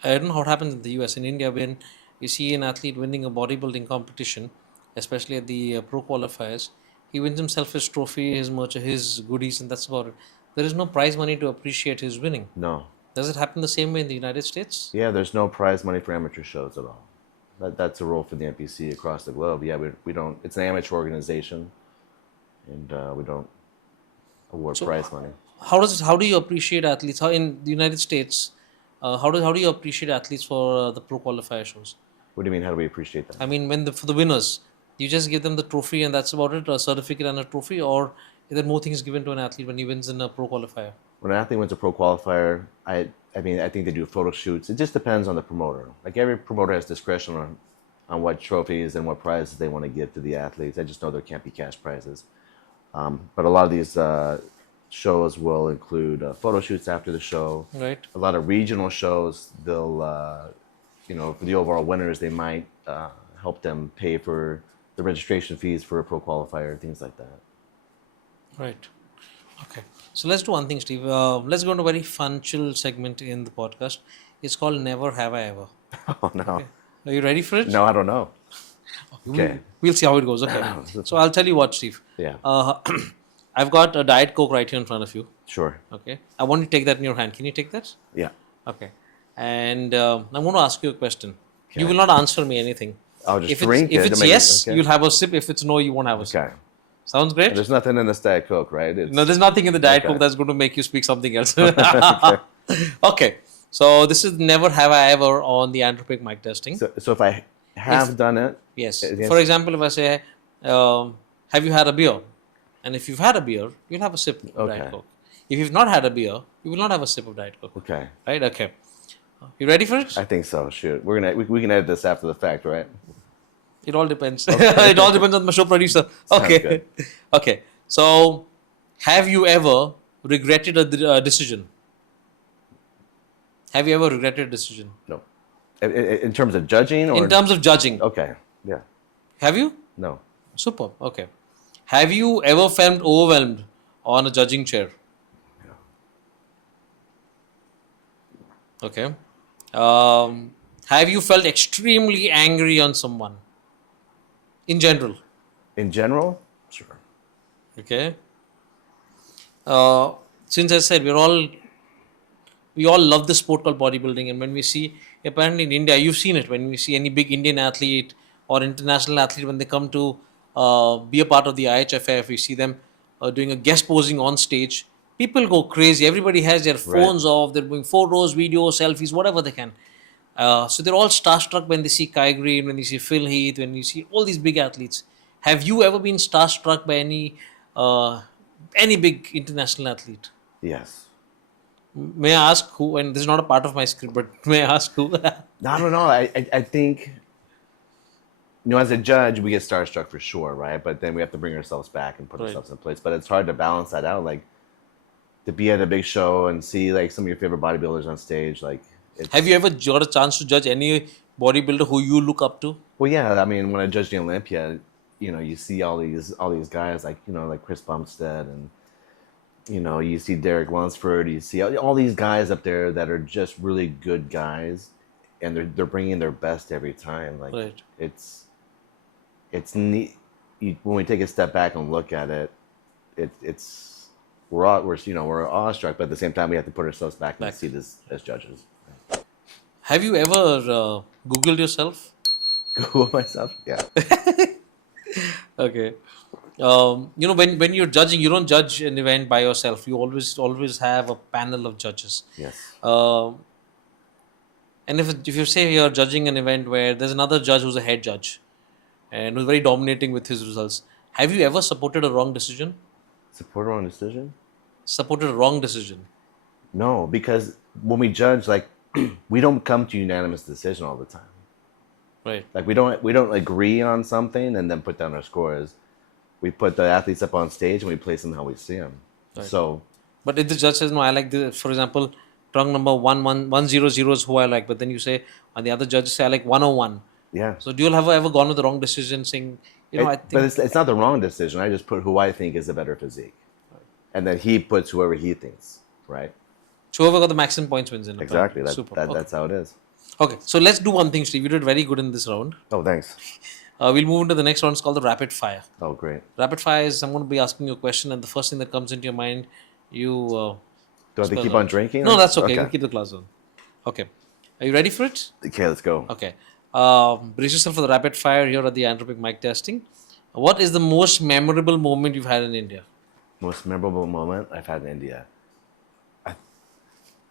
I don't know how it happens in the US. In India, when you see an athlete winning a bodybuilding competition, especially at the pro qualifiers, he wins himself his trophy, his merch, his goodies, and that's about it. There is no prize money to appreciate his winning. No. Does it happen the same way in the United States? Yeah, there's no prize money for amateur shows at all. That's a rule for the NPC across the globe. Yeah, we don't. It's an amateur organization, and we don't award prize money. How do you appreciate athletes? How in the United States? How do you appreciate athletes for the pro qualifier shows? What do you mean? How do we appreciate that? I mean, for the winners, you just give them the trophy and that's about it, a certificate and a trophy, or is there more things given to an athlete when he wins in a pro qualifier? When an athlete wins a pro qualifier, I think they do photo shoots. It just depends on the promoter. Like, every promoter has discretion on what trophies and what prizes they want to give to the athletes. I just know there can't be cash prizes. But a lot of these shows will include photo shoots after the show. Right. A lot of regional shows, they'll, for the overall winners, they might help them pay for the registration fees for a pro qualifier, things like that. Right. Okay. So let's do one thing, Steve. Let's go into a very fun, chill segment in the podcast. It's called Never Have I Ever. Oh, no. Okay. Are you ready for it? No, I don't know. Okay. We'll see how it goes. Okay. So I'll tell you what, Steve. Yeah. I've got a Diet Coke right here in front of you. Sure. Okay. I want you to take that in your hand. Can you take that? Yeah. Okay. And I'm going to ask you a question. Okay. You will not answer me anything. I'll just drink it. If it's yes, you'll have a sip. If it's no, you won't have a sip. Okay. Sounds great? There's nothing in this Diet Coke, right? No, there's nothing in the Diet Coke that's going to make you speak something else. Okay. So this is Never Have I Ever on the Andropique mic testing. So if I have done it? Yes. For example, if I say, have you had a beer? And if you've had a beer, you'll have a sip of Diet Coke. If you've not had a beer, you will not have a sip of Diet Coke. Okay. Right? Okay. You ready for it? I think so. Shoot. We can edit this after the fact, right? It all depends. It all depends on the show producer. Okay. Okay. So, have you ever regretted a decision? Have you ever regretted a decision? No. In terms of judging? Or? In terms of judging. Okay. Yeah. Have you? No. Superb. Okay. Have you ever felt overwhelmed on a judging chair? Okay. Have you felt extremely angry on someone in general? In general, sure. Okay. Uh, since I said we all love the sport called bodybuilding, and when we see apparently in India, you've seen it when we see any big Indian athlete or international athlete when they come to be a part of the IHFF, we see them doing a guest posing on stage. People go crazy. Everybody has their Right. phones off. They're doing photos, videos, selfies, whatever they can. So they're all starstruck when they see Kai Green, when they see Phil Heath, when you see all these big athletes. Have you ever been starstruck by any big international athlete? Yes. May I ask who? And this is not a part of my script, but may I ask who? No, I don't know. I think, as a judge, we get starstruck for sure, right? But then we have to bring ourselves back and put Right. ourselves in place. But it's hard to balance that out. Like, to be at a big show and see, like, some of your favorite bodybuilders on stage, like, Have you ever got a chance to judge any bodybuilder who you look up to? well, yeah. I mean, when I judged the Olympia, you see all these guys, like, like Chris Bumstead, and you see Derek Lunsford, you see all these guys up there that are just really good guys, and they're bringing their best every time. Like, Right. it's neat. When we take a step back and look at it, it's we're awestruck, but at the same time we have to put ourselves back in the Back. seat as judges. Have you ever Googled yourself? Google myself, yeah. Okay. When you're judging, you don't judge an event by yourself. You always have a panel of judges. Yes. Um, and if you say you're judging an event where there's another judge who's a head judge and who's very dominating with his results, have you ever supported a wrong decision? Support our own decision? Supported a wrong decision. No, because when we judge, like, we don't come to unanimous decision all the time. Right. Like, we don't agree on something and then put down our scores. We put the athletes up on stage and we place them how we see them. Right. So But if the judge says no, I like the, for example, trunk number 100 is who I like, but then you say, and the other judges say I like 101. yeah. So do you have ever gone with the wrong decision, saying, I But think it's not the wrong decision. I just put who I think is a better physique, and then he puts whoever he thinks, right? whoever got the maximum points wins in. Exactly. Super. Okay. That's how it is. Okay, so let's do one thing, Steve. You did very good in this round. Oh, thanks. We'll move into the next round. It's called the rapid fire. Oh, great. Rapid fire is I'm going to be asking you a question, and the first thing that comes into your mind, you. Do I have to spell keep out. on drinking? No, that's okay. You Okay. can keep the glass on. Okay. Are you ready for it? Okay, let's go. Okay. Brace yourself for the rapid fire here at the Andropique mic testing. What is the most memorable moment you've had in India? Most memorable moment I've had in India.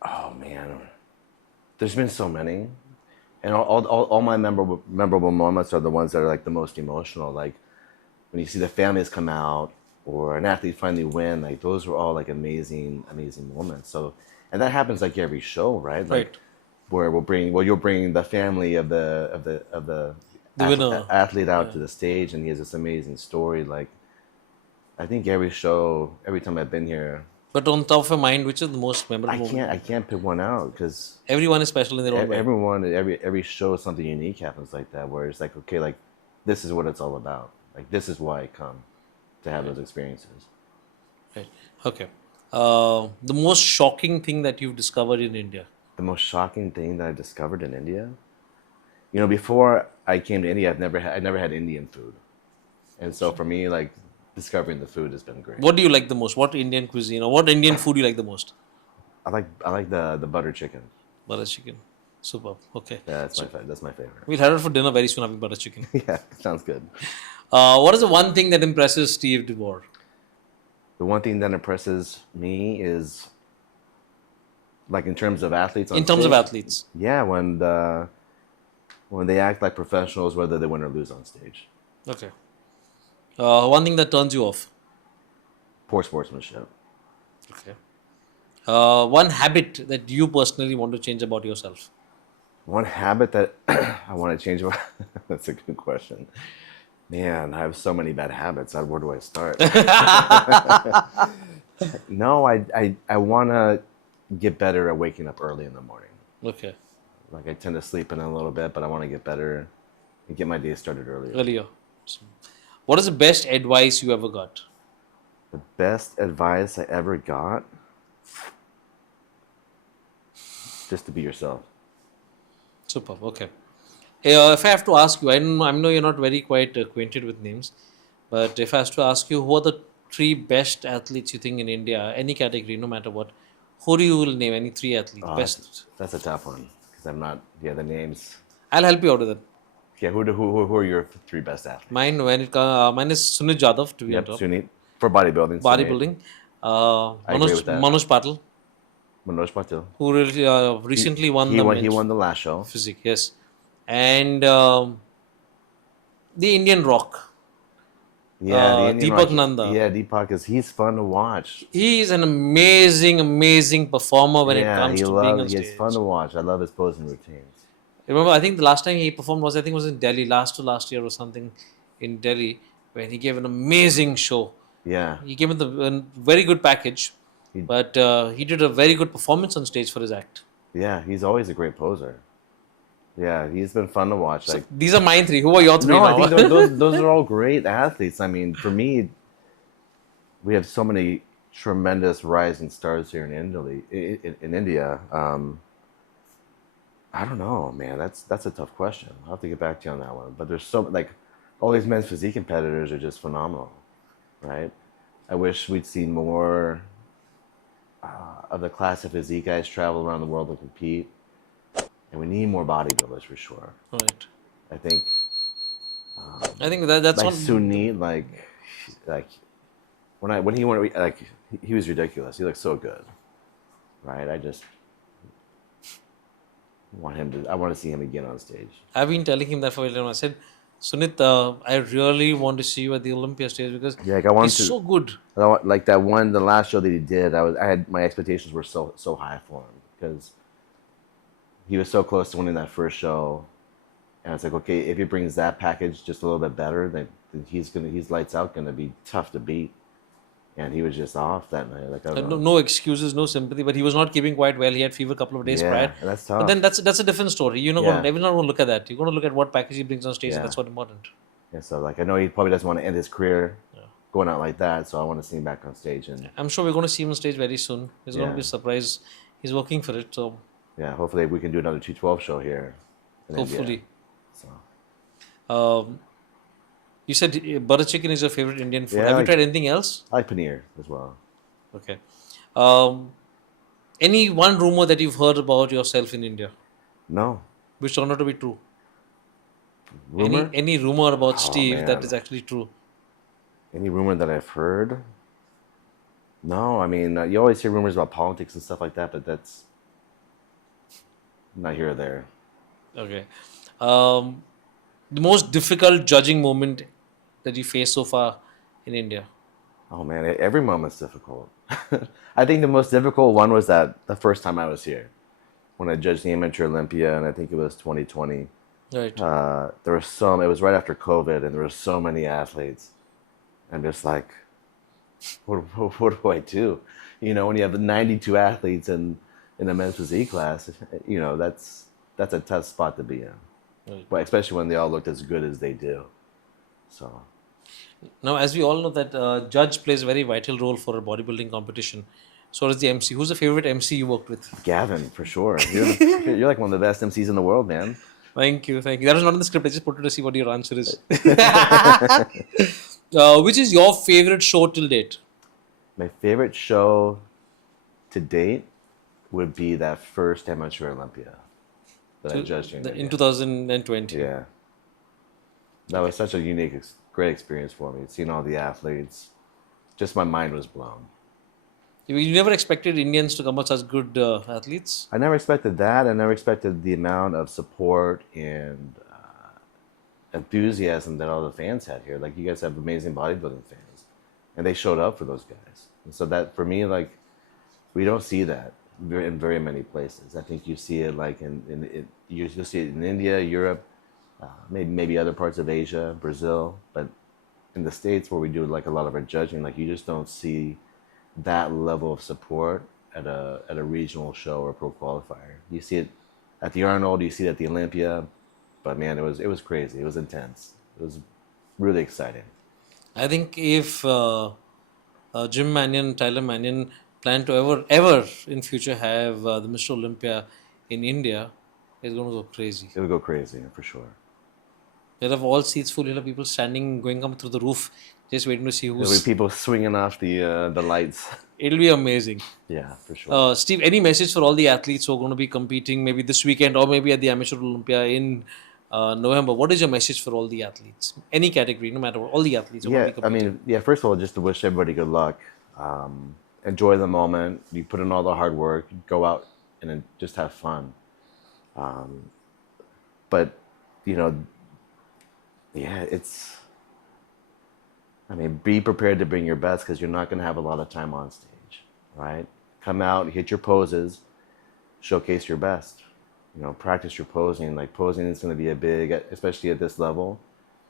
Oh man, there's been so many, and all my memorable moments are the ones that are like the most emotional. Like when you see the families come out or an athlete finally win. Like those were all like amazing moments. So, and that happens like every show, right? Like, Right. where you'll bring the family of the The winner. athlete out to the stage, and he has this amazing story. Like, I think every show, every time I've been here, But on top of your mind, which is the most memorable moment? I can't pick one out because Everyone is special in their own way. every show something unique happens like that, where it's like, okay, like this is what it's all about. Like this is why I come to have those experiences. Right. Okay. The most shocking thing that you've discovered in India. The most shocking thing that I discovered in India, before I came to India, I never had Indian food, and so for me, like discovering the food has been great. What do you like the most? What Indian cuisine or what Indian food do you like the most? I like the butter chicken. Butter chicken. Superb. Okay. Yeah, that's my favorite. We'll have it for dinner very soon having butter chicken. Yeah, sounds good. What is the one thing that impresses Steve DeVore? The one thing that impresses me is, like, in terms of athletes. In terms of athletes. Yeah, when they act like professionals, whether they win or lose on stage. Okay. One thing that turns you off. Poor sportsmanship. Okay. One habit that you personally want to change about yourself. One habit that I want to change. That's a good question. Man, I have so many bad habits. Where do I start? No, I want to get better at waking up early in the morning. Okay. Like, I tend to sleep in a little bit, but I want to get better and get my day started earlier. Earlier. So, What is the best advice you ever got? The best advice I ever got? Just to be yourself. Superb. Okay. If I have to ask you, I know you're not very quite acquainted with names, but if I have to ask you, who are the three best athletes you think in India, any category, no matter what, who do you will name? Any three athletes? Oh, Best. that's a tough one because I'm not. Yeah, the names. I'll help you out with it. Yeah, who are your three best athletes? Mine is Sunit Jadhav to be on Yep, top. Sunit for bodybuilding. Sunit. Bodybuilding. I agree with that. Manoj Patil, Manoj Patil. who really, recently won the He men's won the last show. physique. Yes, and the Indian Rock. Yeah, the Indian Deepak Rock. Nanda. Yeah, Deepak he's fun to watch. He is an amazing performer when it comes to being on stage. He's fun to watch. I love his posing routines. Remember, I think the last time he performed was in Delhi, last to last year or something, in Delhi, when he gave an amazing show. Yeah. He came with a very good package, but he did a very good performance on stage for his act. Yeah, he's always a great poser. Yeah, he's been fun to watch. So these are mine three. Who are your three now? I think those are all great athletes. I mean, for me, we have so many tremendous rising stars here in India. I don't know, man. That's a tough question. I'll have to get back to you on that one. But there's all these men's physique competitors are just phenomenal, right? I wish we'd seen more of the class of physique guys travel around the world and compete. And we need more bodybuilders for sure. Right. I think that's like one. Sunit, like when he went, like he was ridiculous. He looked so good, right? I just I want to see him again on stage. I've been telling him that for a while. I said, Sunit, I really want to see you at the Olympia stage because he's so good. Like the last show that he did, my expectations were so high for him because he was so close to winning that first show, and it's like, okay, if he brings that package just a little bit better, then he's lights out gonna be tough to beat. And he was just off that night. Like no excuses, no sympathy, but he was not keeping quite well. He had fever a couple of days prior. And that's tough. But then that's a different story. Everyone's not going to look at that. You're going to look at what package he brings on stage, and that's what's important. Yeah, so I know he probably doesn't want to end his career going out like that, so I want to see him back on stage. And I'm sure we're going to see him on stage very soon. It's going to be a surprise. He's working for it, so yeah, hopefully we can do another 212 show here. Hopefully. So. You said butter chicken is your favorite Indian food. Have you tried anything else? I like paneer as well. Okay. Any one rumor that you've heard about yourself in India? No. Which turned out to be true? Rumor? Any rumor about Steve that is actually true? Any rumor that I've heard? No, I mean, you always hear rumors about politics and stuff like that, but that's not here or there. Okay. The most difficult judging moment that you faced so far in India? Oh man, every moment's difficult. I think the most difficult one was the first time I was here, when I judged the Amateur Olympia, and I think it was 2020. Right. There was it was right after COVID, and there were so many athletes. I'm just like, what do I do? When you have 92 athletes in a men's physique class, that's a tough spot to be in. Right. But especially when they all looked as good as they do. So now, as we all know, that judge plays a very vital role for a bodybuilding competition. So does the MC. Who's the favorite MC you worked with? Gavin, for sure. You're like one of the best MCs in the world, man. Thank you. That was not in the script. I just put it to see what your answer is. Which is your favorite show till date? My favorite show to date would be that first Amateur Olympia that I judged in 2020. Yeah. That was such a unique, great experience for me. Seeing all the athletes, just my mind was blown. You never expected Indians to come out such good athletes? I never expected that. I never expected the amount of support and enthusiasm that all the fans had here. Like, you guys have amazing bodybuilding fans, and they showed up for those guys. And so that, for me, like, we don't see that in very many places. I think you see it like you'll see it in India, Europe, maybe other parts of Asia, Brazil, but in the States where we do like a lot of our judging, like, you just don't see that level of support at a regional show or pro qualifier. You see it at the Arnold, you see it at the Olympia, but man, it was crazy. It was intense. It was really exciting. I think if Jim Mannion, Tyler Mannion plan to ever in future have the Mr. Olympia in India, it's going to go crazy. It'll go crazy for sure. You'll have all seats full. You'll have people standing, going up through the roof, just waiting to see There'll be who's. people swinging off the lights. It'll be amazing. Yeah, for sure. Steve, any message for all the athletes who are going to be competing maybe this weekend or maybe at the Amateur Olympia in November? What is your message for all the athletes? Any category, no matter what, all the athletes who are going to be competing. First of all, just to wish everybody good luck. Enjoy the moment. You put in all the hard work. Go out and then just have fun. But, be prepared to bring your best because you're not going to have a lot of time on stage, right? Come out, hit your poses, showcase your best. Practice your posing. Like posing is going to be especially at this level.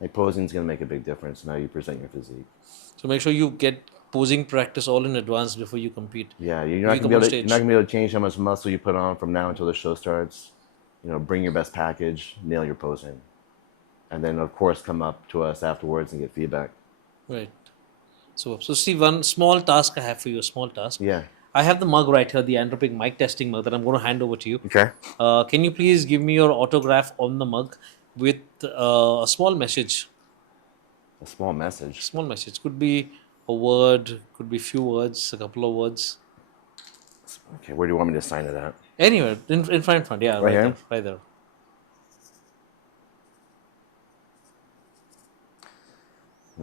Like posing is going to make a big difference in how you present your physique. So make sure you get posing practice all in advance before you compete. Yeah, you're not going to be able to change how much muscle you put on from now until the show starts. Bring your best package, nail your posing. And then, of course, come up to us afterwards and get feedback. Right. So Steve, one small task I have for you, a small task. Yeah. I have the mug right here, the Andropique mic testing mug that I'm going to hand over to you. Okay. Can you please give me your autograph on the mug with a small message? A small message? Small message. Could be a word, could be few words, a couple of words. Okay, where do you want me to sign it at? Anywhere, in front, yeah, right here? there, right there.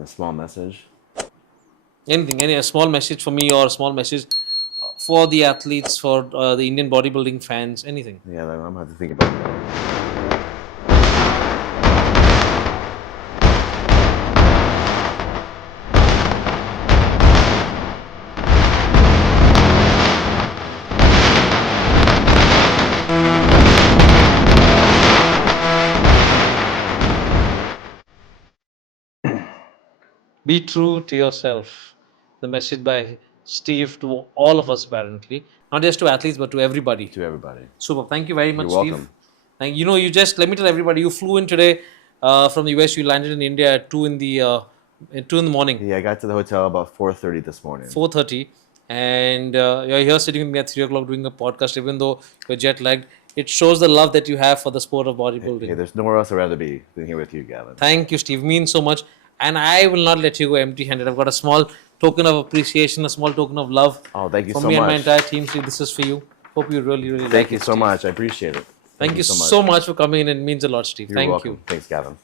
A small message? Anything, a small message for me or a small message for the athletes, for the Indian bodybuilding fans, anything. Yeah, I'm going to have to think about that. Be true to yourself. The message by Steve to all of us, apparently. Not just to athletes, but to everybody. To everybody. Super. Thank you very much, You're welcome. Steve. Thank you just let me tell everybody, you flew in today from the US. You landed in India at 2 in the morning. Yeah, I got to the hotel about 4:30 this morning. 4:30, and you're here sitting with me at 3 o'clock doing a podcast. Even though you're jet lagged, it shows the love that you have for the sport of bodybuilding. Hey, there's nowhere else I'd rather be than here with you, Gavin. Thank you, Steve. Means so much. And I will not let you go empty-handed. I've got a small token of appreciation, a small token of love. Oh, thank you so much. For me and my entire team, Steve, this is for you. Hope you really, really like it. Thank you so much. I appreciate it. Thank you so much for coming in. It means a lot, Steve. You're Thank welcome. you. Thanks, Gavin.